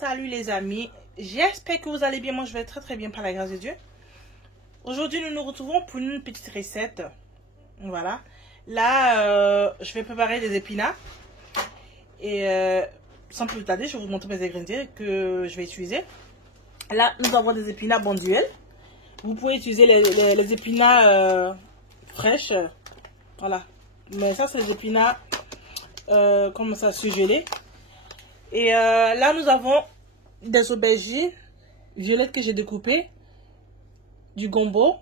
Salut les amis, j'espère que vous allez bien. Moi je vais très bien par la grâce de Dieu. Aujourd'hui nous nous retrouvons pour une petite recette. Voilà, là je vais préparer des épinards. Et sans plus tarder, je vais vous montrer mes ingrédients que je vais utiliser. Là nous avons des épinards bonduels. Vous pouvez utiliser les épinards fraîches. Voilà, mais ça c'est les épinards comme ça surgelés. Et là nous avons des aubergines violettes que j'ai découpées, du gombo,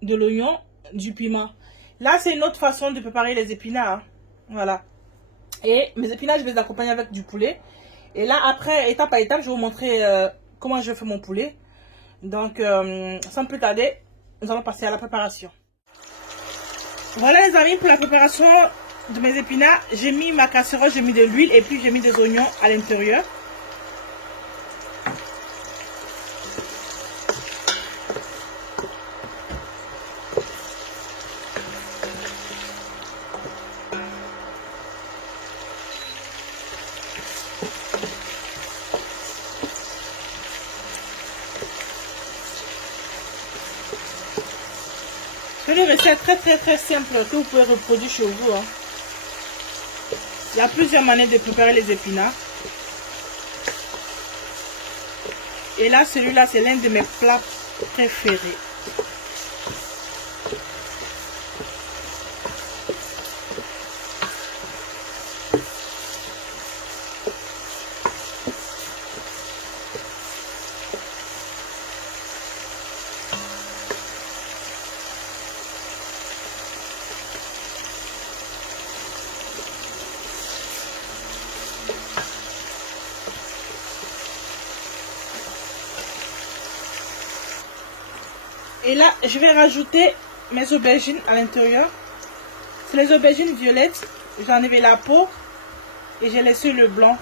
de l'oignon, du piment. Là c'est une autre façon de préparer les épinards, hein. Voilà. Et mes épinards je vais les accompagner avec du poulet. Et là après, étape par étape, je vais vous montrer comment je fais mon poulet. Donc sans plus tarder, nous allons passer à la préparation. Voilà les amis, pour la préparation de mes épinards, j'ai mis ma casserole, j'ai mis de l'huile et puis j'ai mis des oignons à l'intérieur. C'est une recette très simple que vous pouvez reproduire chez vous, hein. Il y a plusieurs manières de préparer les épinards. Et là, celui-là, c'est l'un de mes plats préférés. Et là, je vais rajouter mes aubergines à l'intérieur. C'est les aubergines violettes. J'ai enlevé la peau et j'ai laissé le blanc.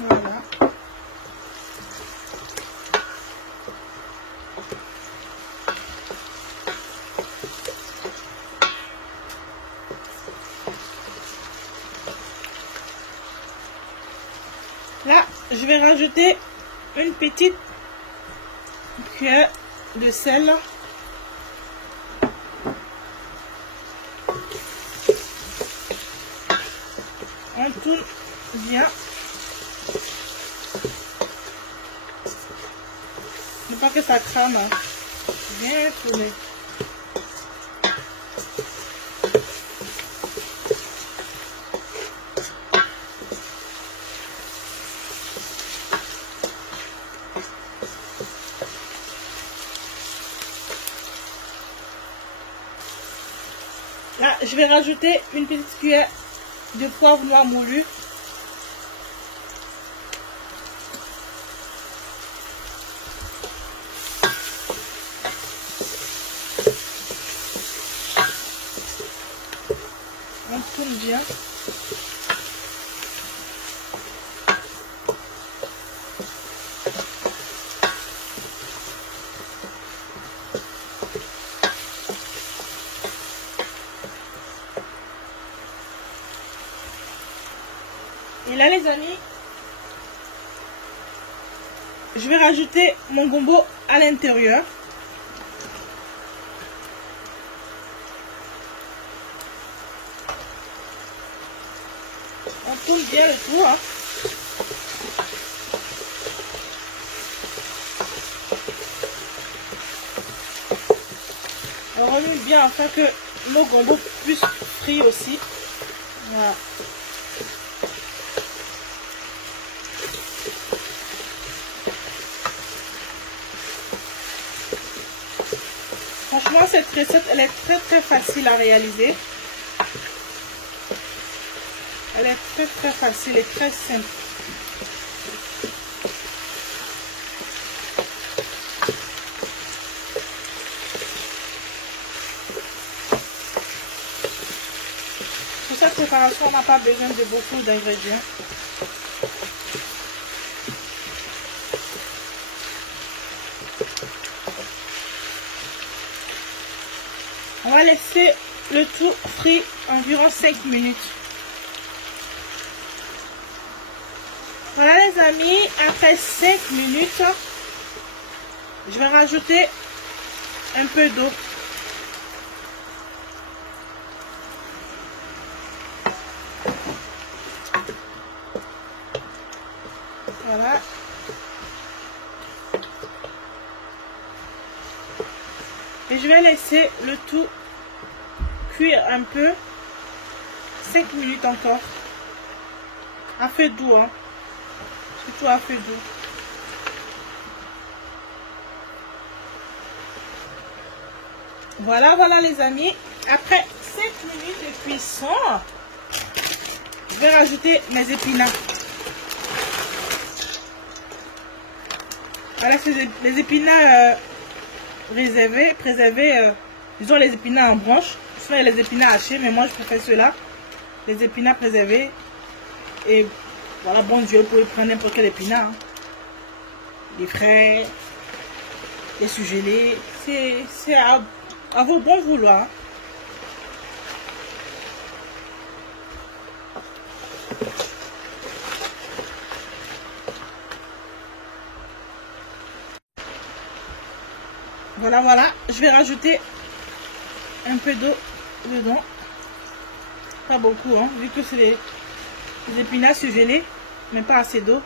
Voilà. Là, je vais rajouter une petite cuillère de sel. On tourne bien. Ne pas que ça crame, hein. Bien tourner. Là, je vais rajouter une petite cuillère de poivre noir moulu. On tourne bien. Et là les amis, je vais rajouter mon gombo à l'intérieur. On tourne bien le tout, hein. On remue bien afin que nos gombo puissent frire aussi. Voilà. Franchement, cette recette, elle est très facile à réaliser. Elle est très facile et très simple. Pour cette préparation, on n'a pas besoin de beaucoup d'ingrédients. On va laisser le tout frit environ 5 minutes. Voilà les amis, après 5 minutes, je vais rajouter un peu d'eau. Voilà. Et je vais laisser le tout cuire un peu, 5 minutes encore, à feu doux, hein. Surtout à feu doux. Voilà les amis, après 5 minutes de cuisson, je vais rajouter mes épinards. Voilà, c'est les épinards préservés, disons les épinards en branche. Sinon il y a les épinards hachés, mais moi je préfère ceux-là, les épinards préservés. Et voilà, bon Dieu, vous pouvez prendre n'importe quel épinard, hein. Les frais, les surgelés, c'est à vos bons vouloirs. Voilà, je vais rajouter un peu d'eau dedans, pas beaucoup, hein, vu que c'est les épinards surgelés, mais pas assez d'eau,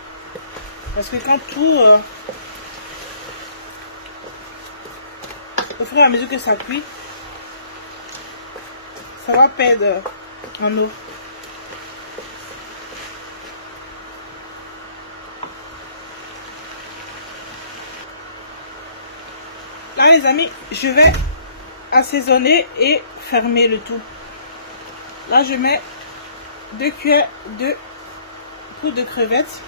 parce que quand tout, au fur et à mesure que ça cuit, ça va perdre en eau. Là les amis, je vais assaisonner et fermer le tout. Là je mets 2 cuillères de poudre de crevettes.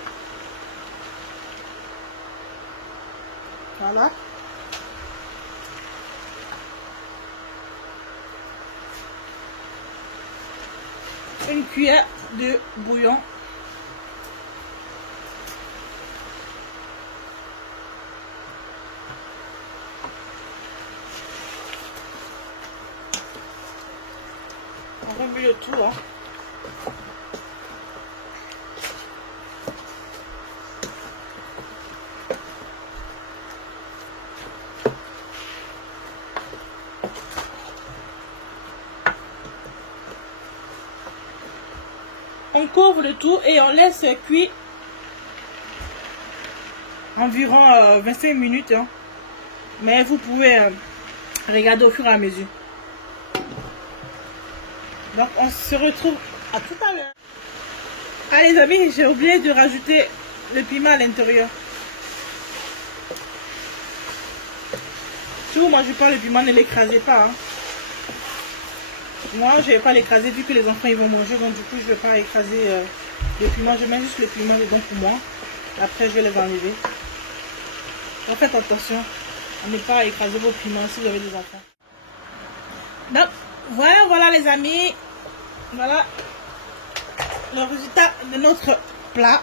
Voilà. Une cuillère de bouillon. On remue le tout, hein. On couvre le tout et on laisse cuire environ 25 minutes, hein. Mais vous pouvez regarder au fur et à mesure. Donc on se retrouve à tout à l'heure. Ah les amis, j'ai oublié de rajouter le piment à l'intérieur. Tout, moi je prends le piment, ne l'écrasez pas, hein. Moi je ne vais pas l'écraser vu que les enfants ils vont manger, donc du coup je ne vais pas écraser le piment. Je mets juste le piment dedans pour moi. Après je vais les enlever. Donc faites attention à ne pas écraser vos piments si vous avez des enfants. Donc voilà les amis. Voilà le résultat de notre plat.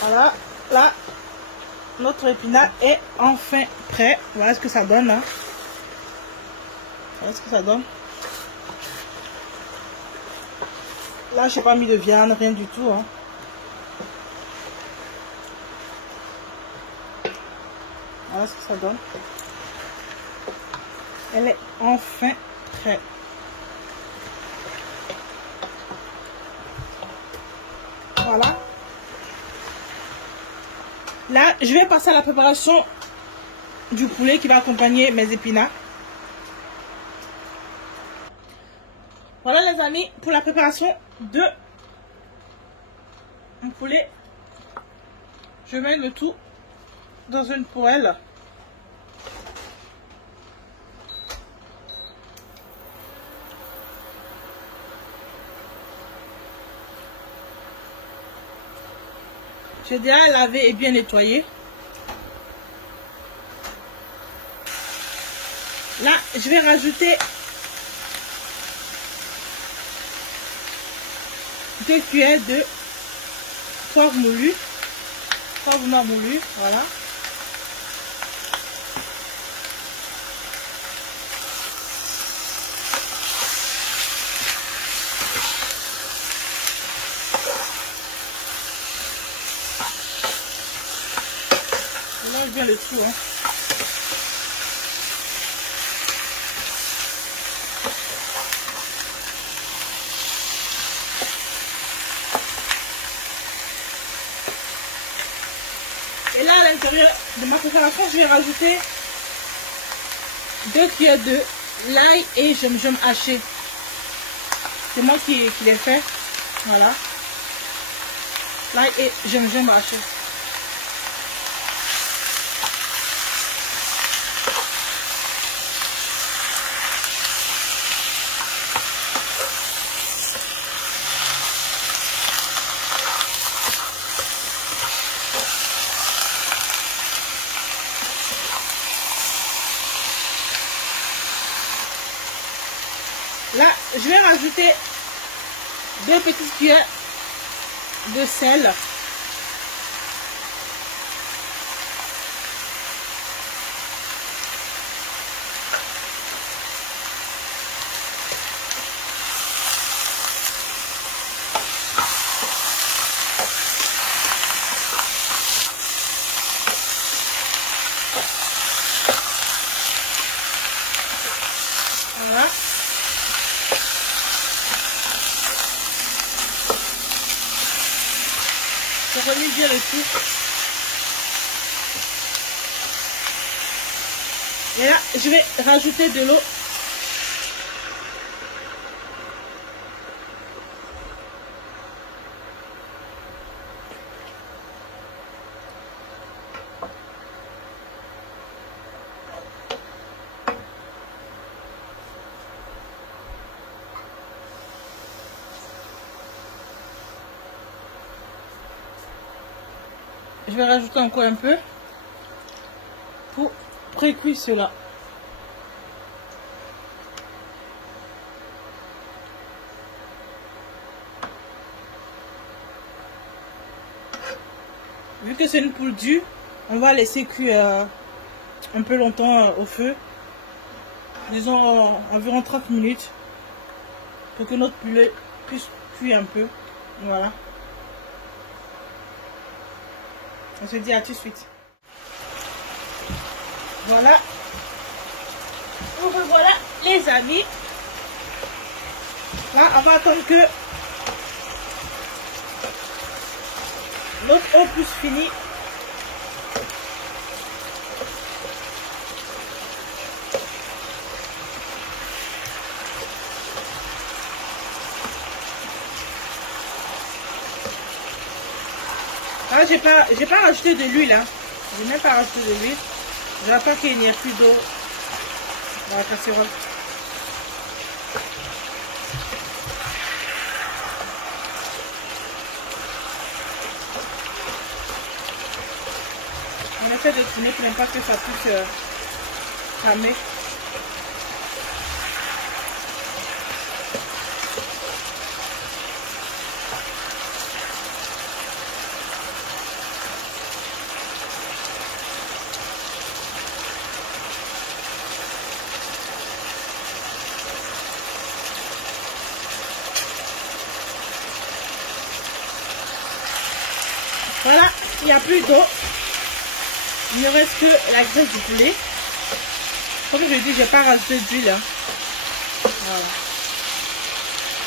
Voilà, là, notre épinard est enfin prêt. Voilà ce que ça donne, hein. Voilà ce que ça donne. Là, je n'ai pas mis de viande, rien du tout, hein. Voilà ce que ça donne. Elle est enfin prête. Voilà. Là, je vais passer à la préparation du poulet qui va accompagner mes épinards. Voilà les amis, pour la préparation de mon poulet, je mets le tout dans une poêle. J'ai déjà lavé et bien nettoyé. Là, je vais rajouter 2 cuillères de poivre moulu. Poivre noir moulu, voilà. Je mélange bien le tout, hein. Et là, à l'intérieur de ma préparation, je vais rajouter 2 cuillères de l'ail et gingembre haché. C'est moi qui l'ai fait. Voilà. L'ail et gingembre haché. Là, je vais rajouter 2 petites cuillères de sel. Voilà. Je remets bien le tout. Et là, je vais rajouter de l'eau. Je vais rajouter encore un peu pour pré-cuire cela. Vu que c'est une poule dure, on va laisser cuire un peu longtemps au feu. Disons environ 30 minutes pour que notre poulet puisse cuire un peu. Voilà. On se dit à tout de suite. Voilà. On revoilà les amis. Là, on va attendre que notre eau puisse finir. Ah, j'ai pas rajouté de l'huile, hein. J'ai même pas rajouté de l'huile. J'attends qu'il n'y ait plus d'eau dans la casserole. On essaie de tourner pour ne pas que ça puisse cramer. Voilà, il n'y a plus d'eau. Il ne reste que la graisse du poulet. Comme je dis, je n'ai pas rajouté d'huile. Hein. Voilà.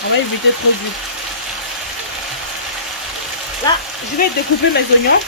On va éviter trop d'huile. Là, je vais découper mes oignons.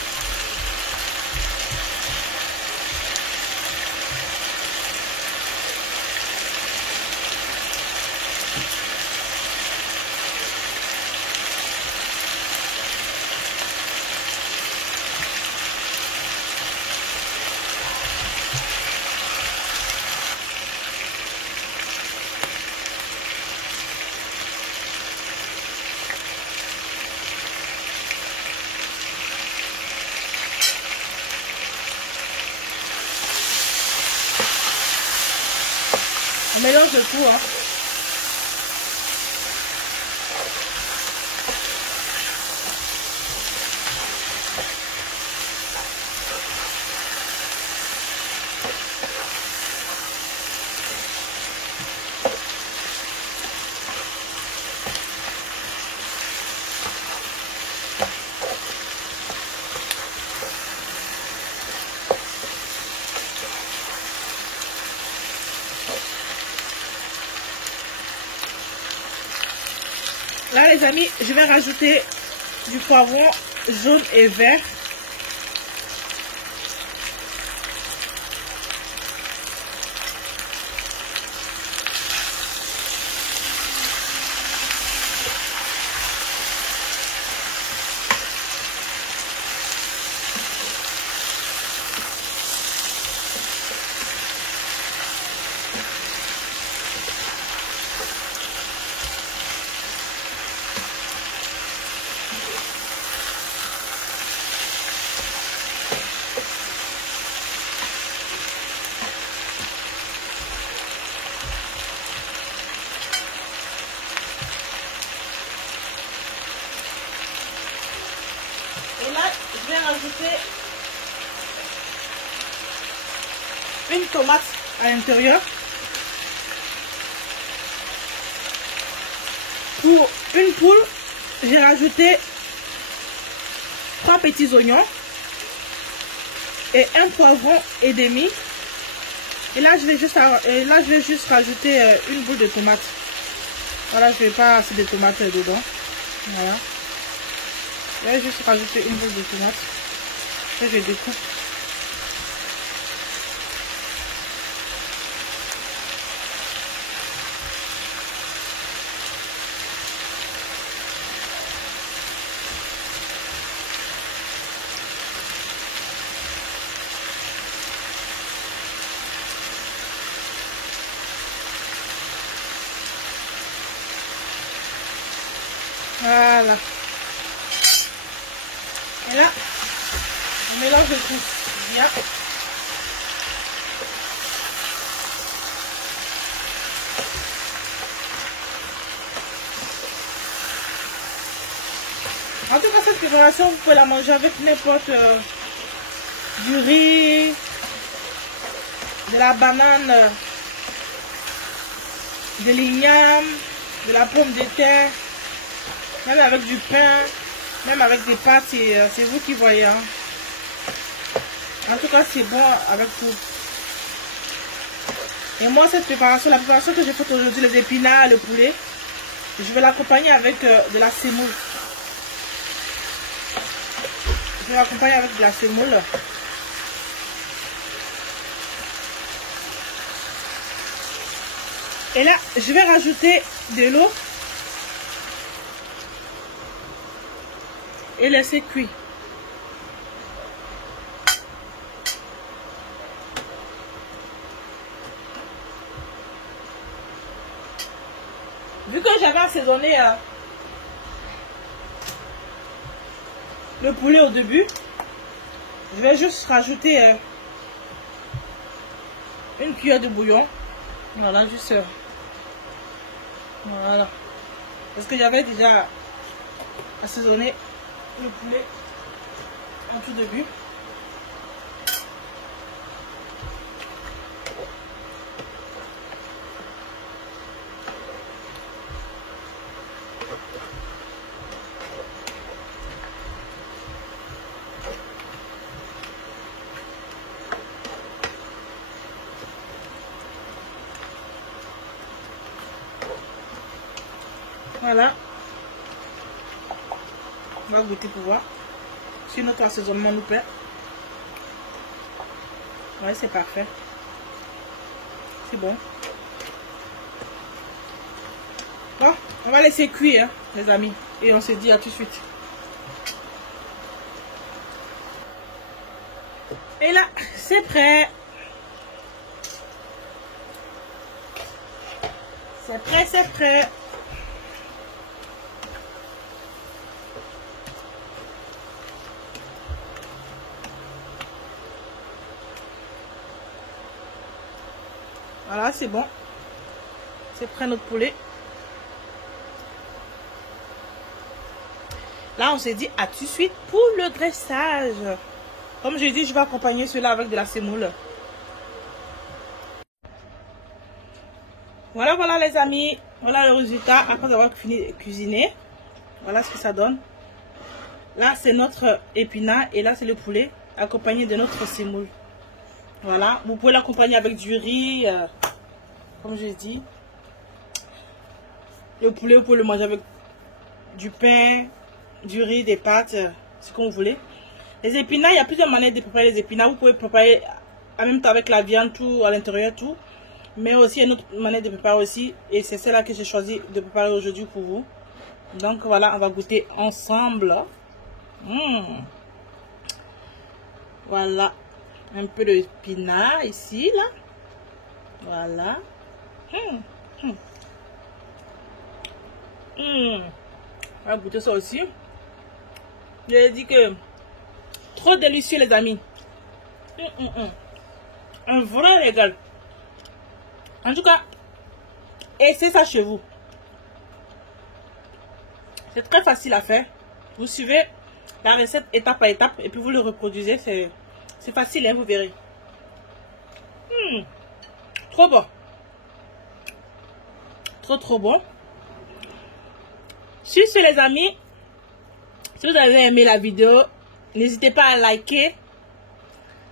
mélange le tout, hein. Là les amis, je vais rajouter du poivron jaune et vert. Et là, je vais rajouter une tomate à l'intérieur. Pour une poule, j'ai rajouté 3 petits oignons et un poivron et demi. Et là, je vais juste rajouter une boule de tomate. Voilà, je ne vais pas assez de tomates dedans. Voilà. Je vais juste rajouter une boule de tomate. Et je découpe. Voilà. Et là, je mélange le tout bien. En tout cas, cette préparation, vous pouvez la manger avec n'importe du riz, de la banane, de l'igname, de la pomme de terre, même avec du pain, même avec des pâtes, c'est vous qui voyez. Hein. En tout cas, c'est bon avec tout. Et moi, cette préparation, la préparation que j'ai faite aujourd'hui, les épinards, le poulet, je vais l'accompagner avec de la semoule. Je vais l'accompagner avec de la semoule. Et là, je vais rajouter de l'eau et laisser cuire. Vu que j'avais assaisonné le poulet au début, je vais juste rajouter une cuillère de bouillon. Voilà, juste voilà. Parce que j'avais déjà assaisonné le poulet en tout début. Voilà. On va goûter pour voir si notre assaisonnement nous plaît. Ouais, c'est parfait. C'est bon. Bon, on va laisser cuire, hein, les amis. Et on se dit à tout de suite. Et là, c'est prêt. C'est prêt, c'est prêt. Voilà, c'est bon. C'est prêt notre poulet. Là, on s'est dit à tout de suite pour le dressage. Comme j'ai dit, je vais accompagner cela avec de la semoule. Voilà, voilà les amis. Voilà le résultat après avoir fini de cuisiner. Voilà ce que ça donne. Là, c'est notre épinard et là, c'est le poulet accompagné de notre semoule. Voilà, vous pouvez l'accompagner avec du riz, comme je dis. Le poulet, vous pouvez le manger avec du pain, du riz, des pâtes, ce que vous voulez. Les épinards, il y a plusieurs manières de préparer les épinards. Vous pouvez préparer en même temps avec la viande, tout à l'intérieur, tout. Mais aussi, il y a une autre manière de préparer aussi. Et c'est celle-là que j'ai choisi de préparer aujourd'hui pour vous. Donc voilà, on va goûter ensemble. Voilà. Un peu d'épinards ici, là. Voilà. On va goûter ça aussi. Je ai dit que trop délicieux les amis. Un vrai régal. En tout cas, essayez ça chez vous. C'est très facile à faire. Vous suivez la recette étape par étape et puis vous le reproduisez. C'est facile, hein, vous verrez. Trop bon. Trop bon. Sur ce les amis, si vous avez aimé la vidéo, n'hésitez pas à liker,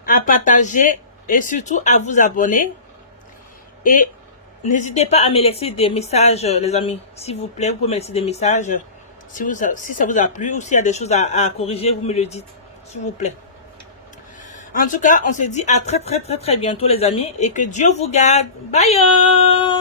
à partager et surtout à vous abonner. Et n'hésitez pas à me laisser des messages les amis. S'il vous plaît, vous pouvez me laisser des messages. Si ça vous a plu ou s'il y a des choses à corriger, vous me le dites, s'il vous plaît. En tout cas, on se dit à très bientôt les amis et que Dieu vous garde. Bye!